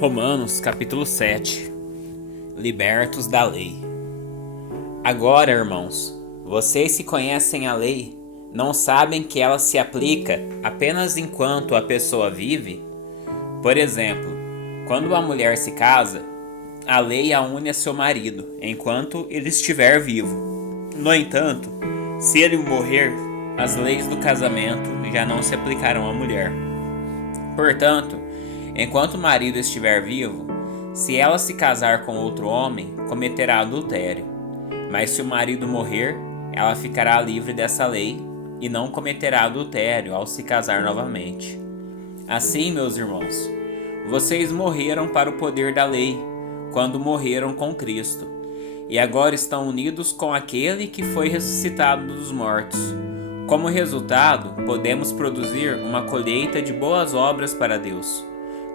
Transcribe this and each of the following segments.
Romanos capítulo 7. Libertos da lei. Agora, irmãos, vocês que conhecem a lei, não sabem que ela se aplica apenas enquanto a pessoa vive? Por exemplo, quando uma mulher se casa, a lei a une a seu marido enquanto ele estiver vivo. No entanto, se ele morrer, as leis do casamento já não se aplicarão à mulher. Portanto, enquanto o marido estiver vivo, se ela se casar com outro homem, cometerá adultério. Mas se o marido morrer, ela ficará livre dessa lei e não cometerá adultério ao se casar novamente. Assim, meus irmãos, vocês morreram para o poder da lei, quando morreram com Cristo, e agora estão unidos com aquele que foi ressuscitado dos mortos. Como resultado, podemos produzir uma colheita de boas obras para Deus.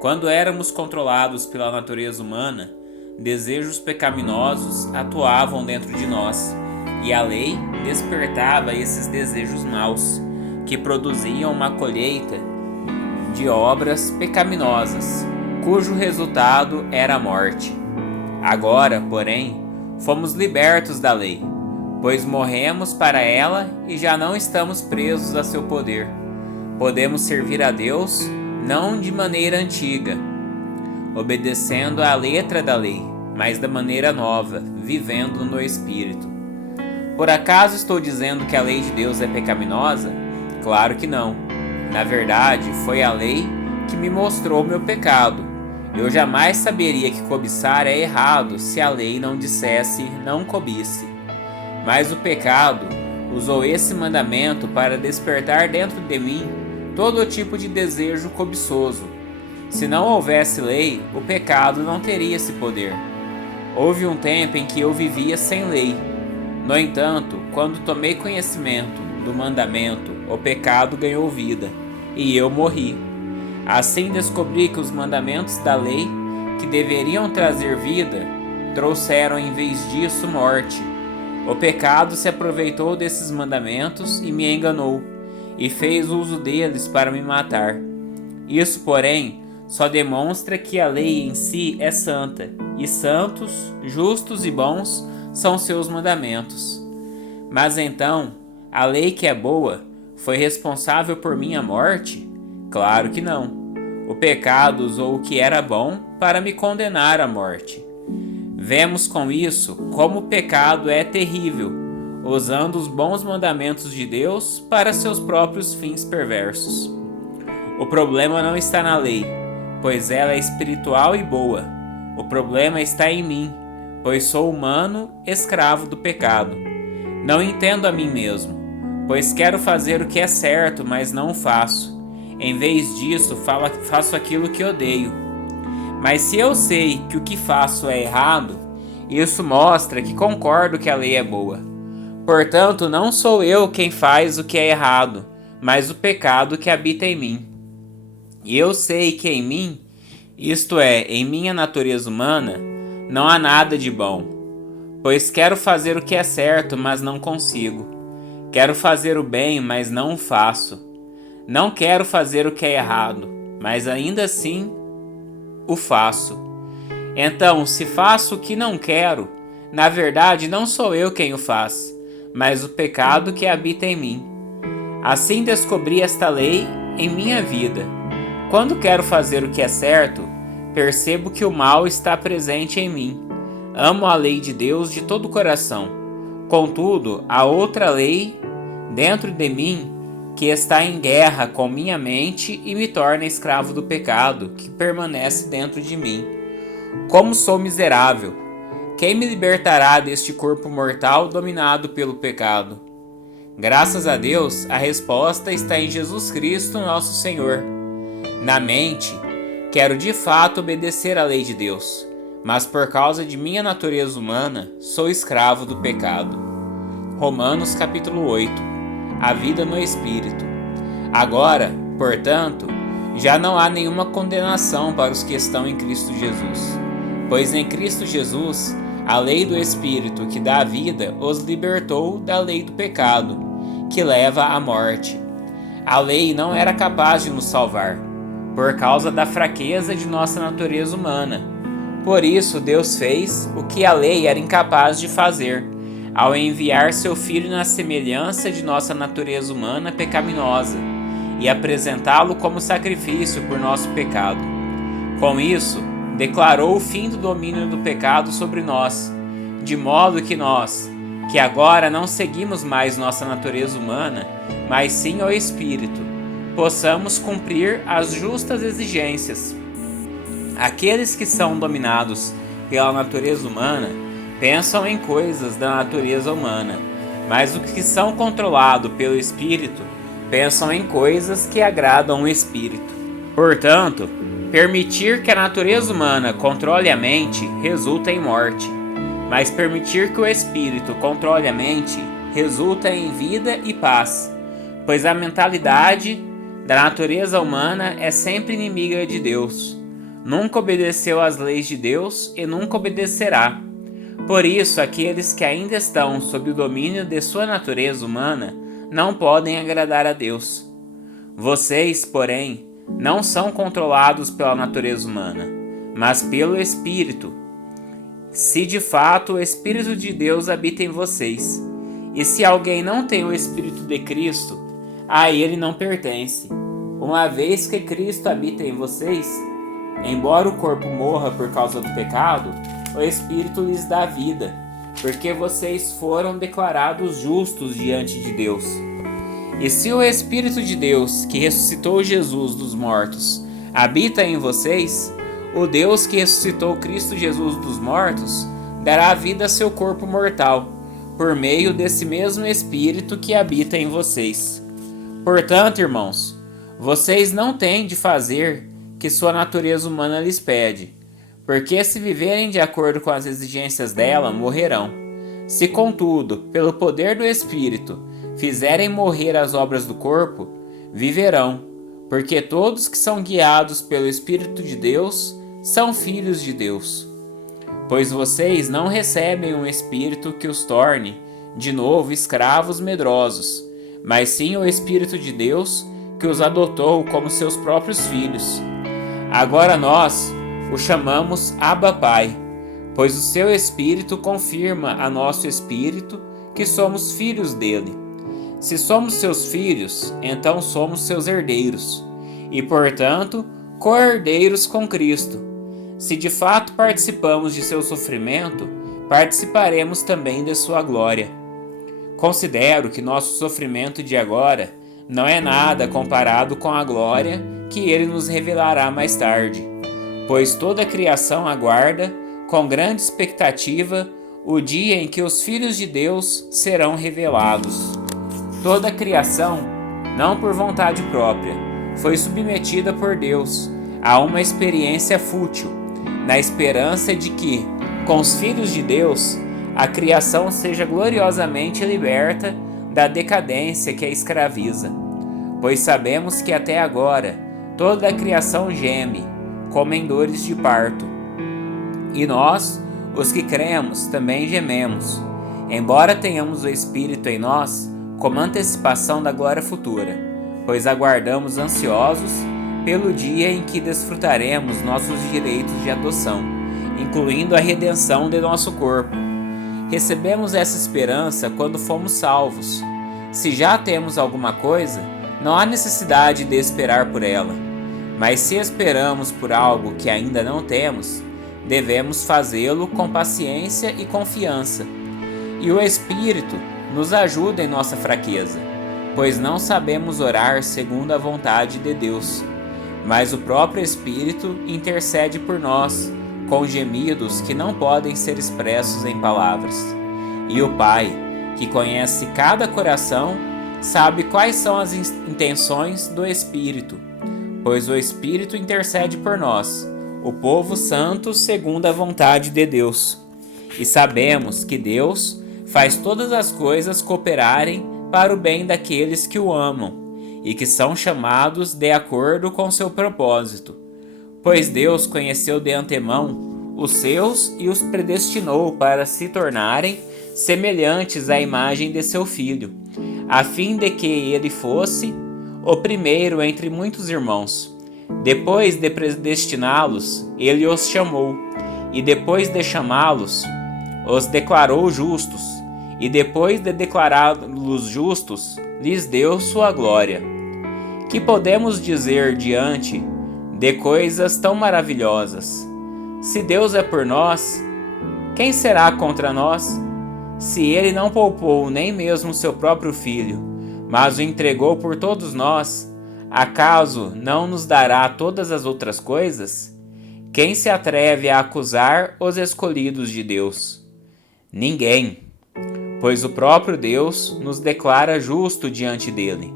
Quando éramos controlados pela natureza humana, desejos pecaminosos atuavam dentro de nós, e a lei despertava esses desejos maus, que produziam uma colheita de obras pecaminosas, cujo resultado era a morte. Agora, porém, fomos libertos da lei, pois morremos para ela e já não estamos presos a seu poder. Podemos servir a Deus não de maneira antiga, obedecendo à letra da lei, mas da maneira nova, vivendo no Espírito. Por acaso estou dizendo que a lei de Deus é pecaminosa? Claro que não. Na verdade, foi a lei que me mostrou meu pecado. Eu jamais saberia que cobiçar é errado se a lei não dissesse não cobice. Mas o pecado usou esse mandamento para despertar dentro de mim todo tipo de desejo cobiçoso. Se não houvesse lei, o pecado não teria esse poder. Houve um tempo em que eu vivia sem lei. No entanto, quando tomei conhecimento do mandamento, o pecado ganhou vida, e eu morri. Assim descobri que os mandamentos da lei, que deveriam trazer vida, trouxeram em vez disso morte. O pecado se aproveitou desses mandamentos e me enganou, e fez uso deles para me matar. Isso, porém, só demonstra que a lei em si é santa, e santos, justos e bons são seus mandamentos. Mas então, a lei que é boa foi responsável por minha morte? Claro que não. O pecado usou o que era bom para me condenar à morte. Vemos com isso como o pecado é terrível, usando os bons mandamentos de Deus para seus próprios fins perversos. O problema não está na lei, pois ela é espiritual e boa. O problema está em mim, pois sou humano, escravo do pecado. Não entendo a mim mesmo, pois quero fazer o que é certo, mas não o faço. Em vez disso, faço aquilo que odeio. Mas se eu sei que o que faço é errado, isso mostra que concordo que a lei é boa. Portanto, não sou eu quem faz o que é errado, mas o pecado que habita em mim. E eu sei que em mim, isto é, em minha natureza humana, não há nada de bom. Pois quero fazer o que é certo, mas não consigo. Quero fazer o bem, mas não o faço. Não quero fazer o que é errado, mas ainda assim o faço. Então, se faço o que não quero, na verdade não sou eu quem o faz, mas o pecado que habita em mim. Assim descobri esta lei em minha vida. Quando quero fazer o que é certo, percebo que o mal está presente em mim. Amo a lei de Deus de todo o coração. Contudo, há outra lei dentro de mim que está em guerra com minha mente e me torna escravo do pecado que permanece dentro de mim. Como sou miserável! Quem me libertará deste corpo mortal dominado pelo pecado? Graças a Deus, a resposta está em Jesus Cristo, nosso Senhor. Na mente, quero de fato obedecer à lei de Deus, mas por causa de minha natureza humana, sou escravo do pecado. Romanos capítulo 8. A vida no Espírito. Agora, portanto, já não há nenhuma condenação para os que estão em Cristo Jesus, pois em Cristo Jesus, a lei do Espírito que dá a vida os libertou da lei do pecado, que leva à morte. A lei não era capaz de nos salvar, por causa da fraqueza de nossa natureza humana. Por isso, Deus fez o que a lei era incapaz de fazer, ao enviar seu Filho na semelhança de nossa natureza humana pecaminosa e apresentá-lo como sacrifício por nosso pecado. Com isso, declarou o fim do domínio do pecado sobre nós, de modo que nós, que agora não seguimos mais nossa natureza humana, mas sim o Espírito, possamos cumprir as justas exigências. Aqueles que são dominados pela natureza humana pensam em coisas da natureza humana, mas os que são controlados pelo Espírito pensam em coisas que agradam o Espírito. Portanto, permitir que a natureza humana controle a mente resulta em morte, mas permitir que o Espírito controle a mente resulta em vida e paz, pois a mentalidade da natureza humana é sempre inimiga de Deus. Nunca obedeceu às leis de Deus e nunca obedecerá. Por isso, aqueles que ainda estão sob o domínio de sua natureza humana não podem agradar a Deus. Vocês, porém, não são controlados pela natureza humana, mas pelo Espírito, se de fato o Espírito de Deus habita em vocês. E se alguém não tem o Espírito de Cristo, a ele não pertence. Uma vez que Cristo habita em vocês, embora o corpo morra por causa do pecado, o Espírito lhes dá vida, porque vocês foram declarados justos diante de Deus. E se o Espírito de Deus, que ressuscitou Jesus dos mortos, habita em vocês, o Deus que ressuscitou Cristo Jesus dos mortos dará vida a seu corpo mortal, por meio desse mesmo Espírito que habita em vocês. Portanto, irmãos, vocês não têm de fazer que sua natureza humana lhes pede, porque se viverem de acordo com as exigências dela, morrerão. Se, contudo, pelo poder do Espírito, fizerem morrer as obras do corpo, viverão, porque todos que são guiados pelo Espírito de Deus são filhos de Deus. Pois vocês não recebem um espírito que os torne, de novo, escravos medrosos, mas sim o Espírito de Deus, que os adotou como seus próprios filhos. Agora nós o chamamos Abba Pai, pois o seu Espírito confirma a nosso espírito que somos filhos dele. Se somos seus filhos, então somos seus herdeiros, e portanto, co-herdeiros com Cristo. Se de fato participamos de seu sofrimento, participaremos também de sua glória. Considero que nosso sofrimento de agora não é nada comparado com a glória que ele nos revelará mais tarde, pois toda a criação aguarda, com grande expectativa, o dia em que os filhos de Deus serão revelados. Toda a criação, não por vontade própria, foi submetida por Deus a uma experiência fútil, na esperança de que, com os filhos de Deus, a criação seja gloriosamente liberta da decadência que a escraviza. Pois sabemos que até agora toda a criação geme, como em dores de parto. E nós, os que cremos, também gememos, embora tenhamos o Espírito em nós, como antecipação da glória futura, pois aguardamos ansiosos pelo dia em que desfrutaremos nossos direitos de adoção, incluindo a redenção de nosso corpo. Recebemos essa esperança quando fomos salvos. Se já temos alguma coisa, não há necessidade de esperar por ela. Mas se esperamos por algo que ainda não temos, devemos fazê-lo com paciência e confiança. E o Espírito nos ajuda em nossa fraqueza, pois não sabemos orar segundo a vontade de Deus. Mas o próprio Espírito intercede por nós, com gemidos que não podem ser expressos em palavras. E o Pai, que conhece cada coração, sabe quais são as intenções do Espírito, pois o Espírito intercede por nós, o povo santo segundo a vontade de Deus. E sabemos que Deus faz todas as coisas cooperarem para o bem daqueles que o amam e que são chamados de acordo com seu propósito. Pois Deus conheceu de antemão os seus e os predestinou para se tornarem semelhantes à imagem de seu Filho, a fim de que ele fosse o primeiro entre muitos irmãos. Depois de predestiná-los, ele os chamou, e depois de chamá-los, os declarou justos, e depois de declará-los justos, lhes deu sua glória. Que podemos dizer diante de coisas tão maravilhosas? Se Deus é por nós, quem será contra nós? Se ele não poupou nem mesmo seu próprio filho, mas o entregou por todos nós, acaso não nos dará todas as outras coisas? Quem se atreve a acusar os escolhidos de Deus? Ninguém, pois o próprio Deus nos declara justo diante dele.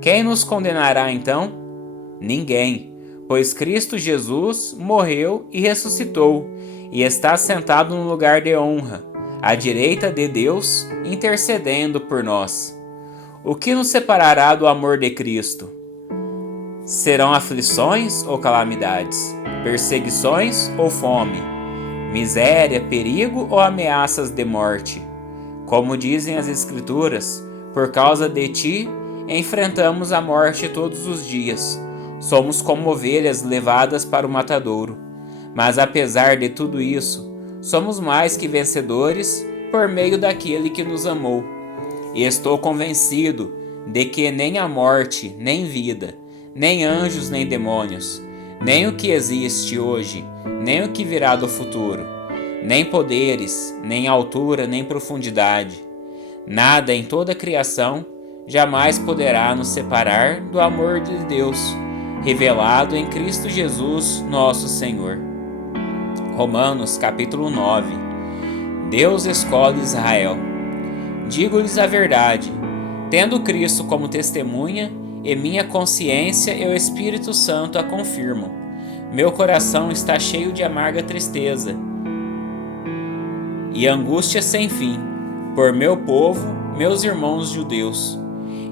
Quem nos condenará então? Ninguém, pois Cristo Jesus morreu e ressuscitou, e está sentado no lugar de honra, à direita de Deus, intercedendo por nós. O que nos separará do amor de Cristo? Serão aflições ou calamidades? Perseguições ou fome? Miséria, perigo ou ameaças de morte? Como dizem as Escrituras, por causa de ti, enfrentamos a morte todos os dias. Somos como ovelhas levadas para o matadouro. Mas apesar de tudo isso, somos mais que vencedores por meio daquele que nos amou. E estou convencido de que nem a morte, nem vida, nem anjos, nem demônios, nem o que existe hoje, nem o que virá do futuro, nem poderes, nem altura, nem profundidade, nada em toda a criação jamais poderá nos separar do amor de Deus, revelado em Cristo Jesus, nosso Senhor. Romanos capítulo 9. Deus escolhe Israel. Digo-lhes a verdade, tendo Cristo como testemunha, e minha consciência e o Espírito Santo a confirmam. Meu coração está cheio de amarga tristeza e angústia sem fim, por meu povo, meus irmãos judeus.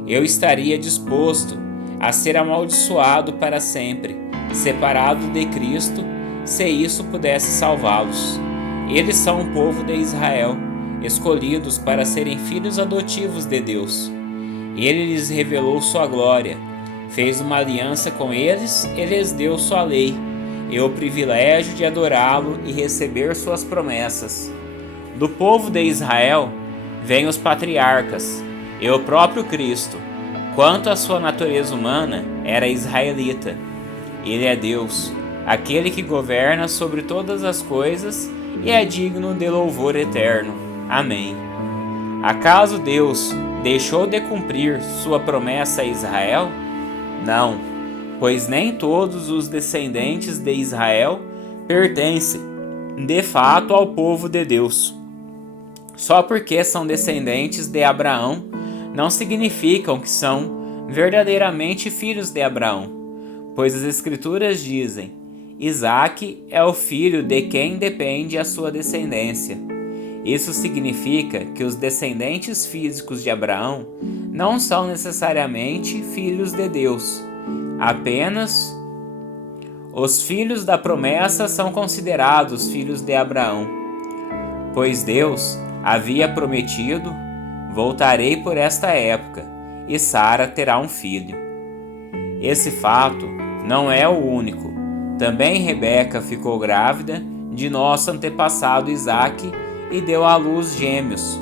Eu estaria disposto a ser amaldiçoado para sempre, separado de Cristo, se isso pudesse salvá-los. Eles são o povo de Israel, escolhidos para serem filhos adotivos de Deus. Ele lhes revelou sua glória, fez uma aliança com eles e lhes deu sua lei, e o privilégio de adorá-lo e receber suas promessas. Do povo de Israel vêm os patriarcas e o próprio Cristo. Quanto à sua natureza humana, era israelita. Ele é Deus, aquele que governa sobre todas as coisas e é digno de louvor eterno. Amém. Acaso Deus deixou de cumprir sua promessa a Israel? Não, pois nem todos os descendentes de Israel pertencem, de fato, ao povo de Deus. Só porque são descendentes de Abraão, não significam que são verdadeiramente filhos de Abraão, pois as Escrituras dizem: Isaque é o filho de quem depende a sua descendência. Isso significa que os descendentes físicos de Abraão não são necessariamente filhos de Deus. Apenas os filhos da promessa são considerados filhos de Abraão, pois Deus havia prometido: voltarei por esta época, e Sara terá um filho. Esse fato não é o único. Também Rebeca ficou grávida de nosso antepassado Isaque e deu à luz gêmeos.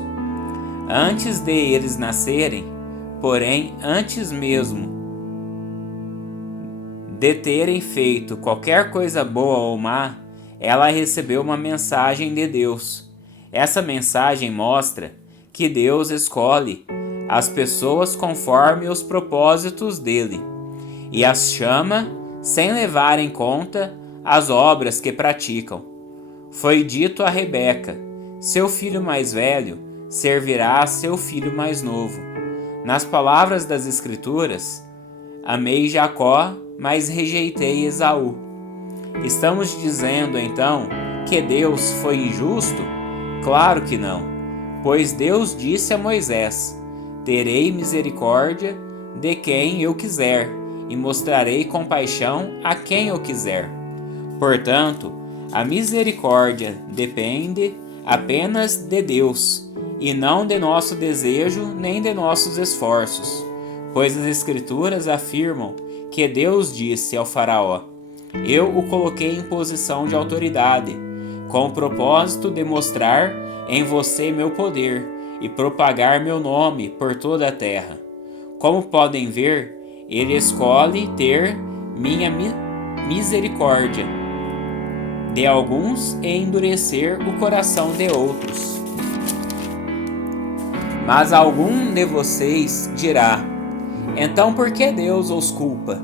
Antes de eles nascerem, porém antes mesmo de terem feito qualquer coisa boa ou má, ela recebeu uma mensagem de Deus. Essa mensagem mostra que Deus escolhe as pessoas conforme os propósitos dele e as chama sem levar em conta as obras que praticam. Foi dito a Rebeca: seu filho mais velho servirá a seu filho mais novo. Nas palavras das Escrituras, amei Jacó, mas rejeitei Esaú. Estamos dizendo então que Deus foi injusto? Claro que não, pois Deus disse a Moisés: terei misericórdia de quem eu quiser e mostrarei compaixão a quem eu quiser. Portanto, a misericórdia depende apenas de Deus e não de nosso desejo nem de nossos esforços, pois as Escrituras afirmam que Deus disse ao faraó: eu o coloquei em posição de autoridade, com o propósito de mostrar em você meu poder e propagar meu nome por toda a terra. Como podem ver, ele escolhe ter minha misericórdia de alguns e endurecer o coração de outros. Mas algum de vocês dirá: então por que Deus os culpa?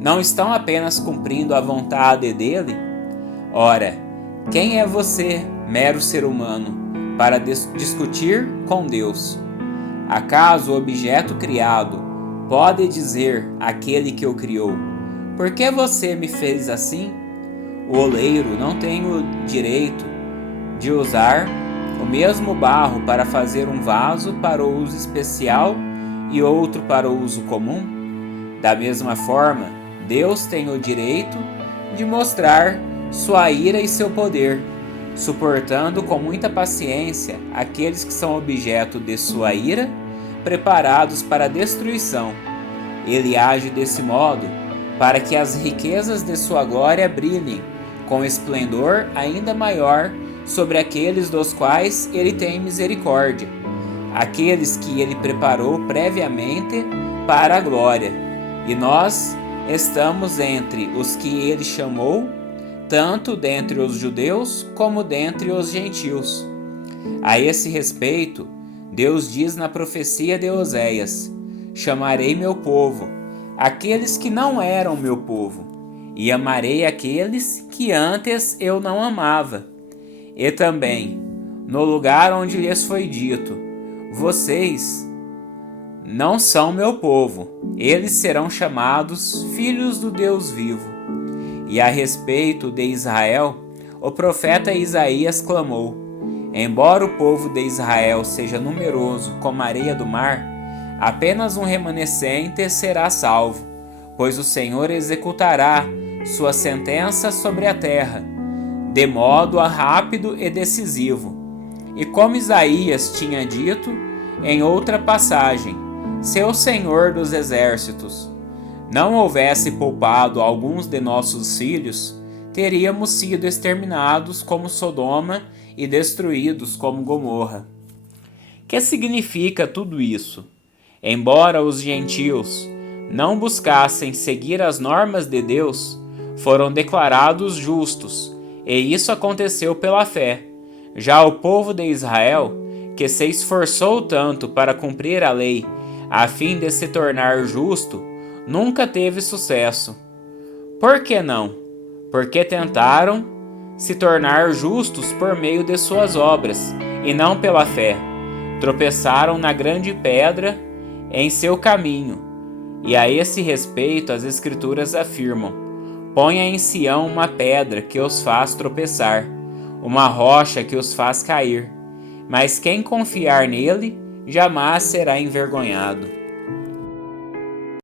Não estão apenas cumprindo a vontade dele? Ora, quem é você, mero ser humano, para discutir com Deus? Acaso o objeto criado pode dizer àquele que o criou: por que você me fez assim? O oleiro não tem o direito de usar o mesmo barro para fazer um vaso para o uso especial e outro para o uso comum? Da mesma forma, Deus tem o direito de mostrar sua ira e seu poder, suportando com muita paciência aqueles que são objeto de sua ira, preparados para a destruição. Ele age desse modo para que as riquezas de sua glória brilhem com esplendor ainda maior sobre aqueles dos quais ele tem misericórdia, aqueles que ele preparou previamente para a glória. E nós estamos entre os que ele chamou, tanto dentre os judeus como dentre os gentios. A esse respeito, Deus diz na profecia de Oséias: chamarei meu povo, aqueles que não eram meu povo, e amarei aqueles que antes eu não amava. E também, no lugar onde lhes foi dito: vocês não são meu povo, eles serão chamados filhos do Deus vivo. E a respeito de Israel, o profeta Isaías clamou: embora o povo de Israel seja numeroso como a areia do mar, apenas um remanescente será salvo, pois o Senhor executará sua sentença sobre a terra, de modo rápido e decisivo. E como Isaías tinha dito em outra passagem, se o Senhor dos exércitos não houvesse poupado alguns de nossos filhos, teríamos sido exterminados como Sodoma e destruídos como Gomorra. Que significa tudo isso? Embora os gentios não buscassem seguir as normas de Deus, foram declarados justos, e isso aconteceu pela fé. Já o povo de Israel, que se esforçou tanto para cumprir a lei, a fim de se tornar justo, nunca teve sucesso. Por que não? Porque tentaram se tornar justos por meio de suas obras, e não pela fé. Tropeçaram na grande pedra em seu caminho. E a esse respeito as Escrituras afirmam: ponha em Sião uma pedra que os faz tropeçar, uma rocha que os faz cair. Mas quem confiar nele jamais será envergonhado.